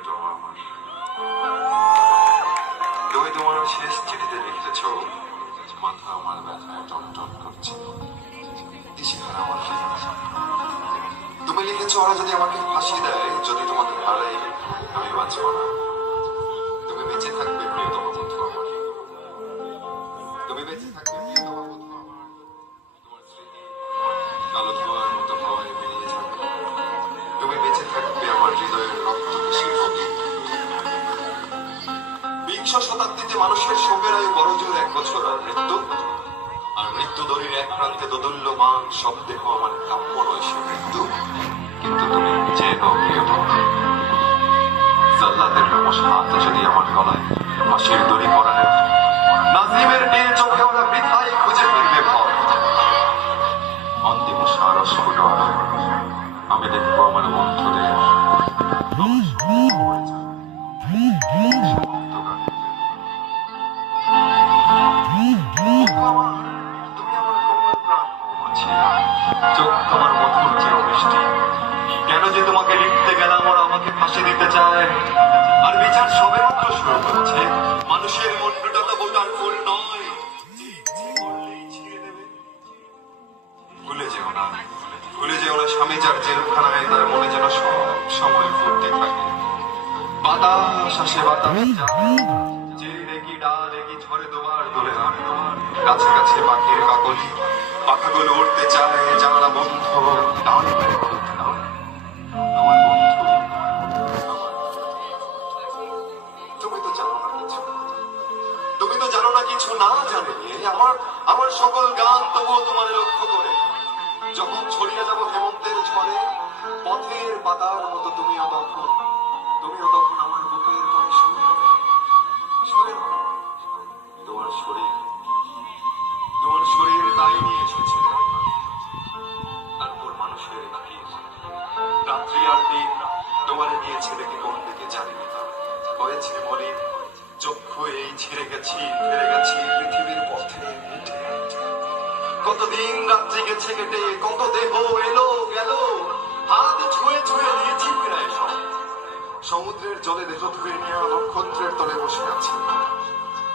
প্রিয়তম আমার, তুমি তোমার শেষ চিঠিতে লিখেছ, মাথা আমার ব্যথায় টনটন করছে, দিশেহারা আমার ফিলিংস। তুমি লিখেছ, ওরা যদি আমাকে ফাঁসি দেয়, যদি তোমাকে হারাই, আমি বাঁচব না। তুমি বেঁচে থাকবে প্রিয়তম বন্ধু আমার, তুমি বেঁচে থাকবে প্রিয়তম বন্ধু আমার। তোমার স্মৃতি কালো ধোঁয়ার মতো হাওয়ায় বেরিয়ে যাবে, তুমি বেঁচে থাকবে আমার হৃদয়ের রক্ত কিসের রঙে। বিংশ শতাব্দীতে মানুষের শোকের আয়ু বড় জোর 1 বছর, আর মৃত্যু দড়ির এক প্রান্তে দোদুল্যমান শবদেহ আমার কাম্য নয় সে মৃত্যু। কিন্তু তুমি চেনো প্রিয়তম, জাল্লাদের লোমশ হাত যদি আমার গলায় ফাঁসির দড়ি পরায়, নাজিমের নীল চোখে ওরা বৃথায় খুঁজে ফিরবে ভয়। অন্তিম সারস ফুটো আলোয় আমি দেখবো আমার বন্ধুদের চোখ তোমার মধুর চেয়ে মিষ্টি। কেন যে তোমাকে লিখতে গেলাম, ওরা আমাকে ফাঁসি দিতে চায়, আর বিচার সবে মাত্র শুরু করেছে। মানুষের মনটা তো বোটার ফুল নয়, ভুলে যেও না, ভুলে যেও না স্বামী যার জেলখানায়, তার মনে যেন সব সময় ফুটতে থাকে বাতাস আসে, বাতাস চেয়ে কি ডাল কি ঝরে দুবার দোলে না, কাছে কাছে পাখির কাকলি, পাখাগুলো উঠতে চায়, জানালা বন্ধ, ডালে মেরে বলতে দাও আমার বন্ধু। তুমি তো জানো না কিছু, তুমি তো জানো না কিছু, না জানে আমার আমার সকল গান তবুও তোমার লক্ষ্য করে। যখন ছড়িয়ে যাব হেমন্তের ঝড়ে, পথের পাতার মতো তুমিও তখন আমার বুকের কোণে শুয়ে শুয়ে তোমার শরীর তাই নিয়ে এসেছে। তারপর মানুষের তাকিয়ে রাত্রি আর দিন তোমারে নিয়ে ছেলেকে কোন দিকে জানি না। হয়েছে মলিন চক্ষু এই ছিঁড়ে গেছি, ফিরে গেছি পৃথিবীর পথে হেঁটে হেঁটে। কতদিন রাত্রি গেছে কেটে, কত দেহ এলো গেল, হাত ছুঁয়ে ছুঁয়ে দিয়েছি প্রায় সব। সমুদ্রের জলে দেহ ধুয়ে নেওয়া নক্ষত্রের তলে বসে আছি,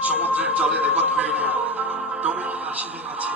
সমুদ্রের জলে দেহ ধুয়ে নেওয়া তুমি আসিলে কাছে।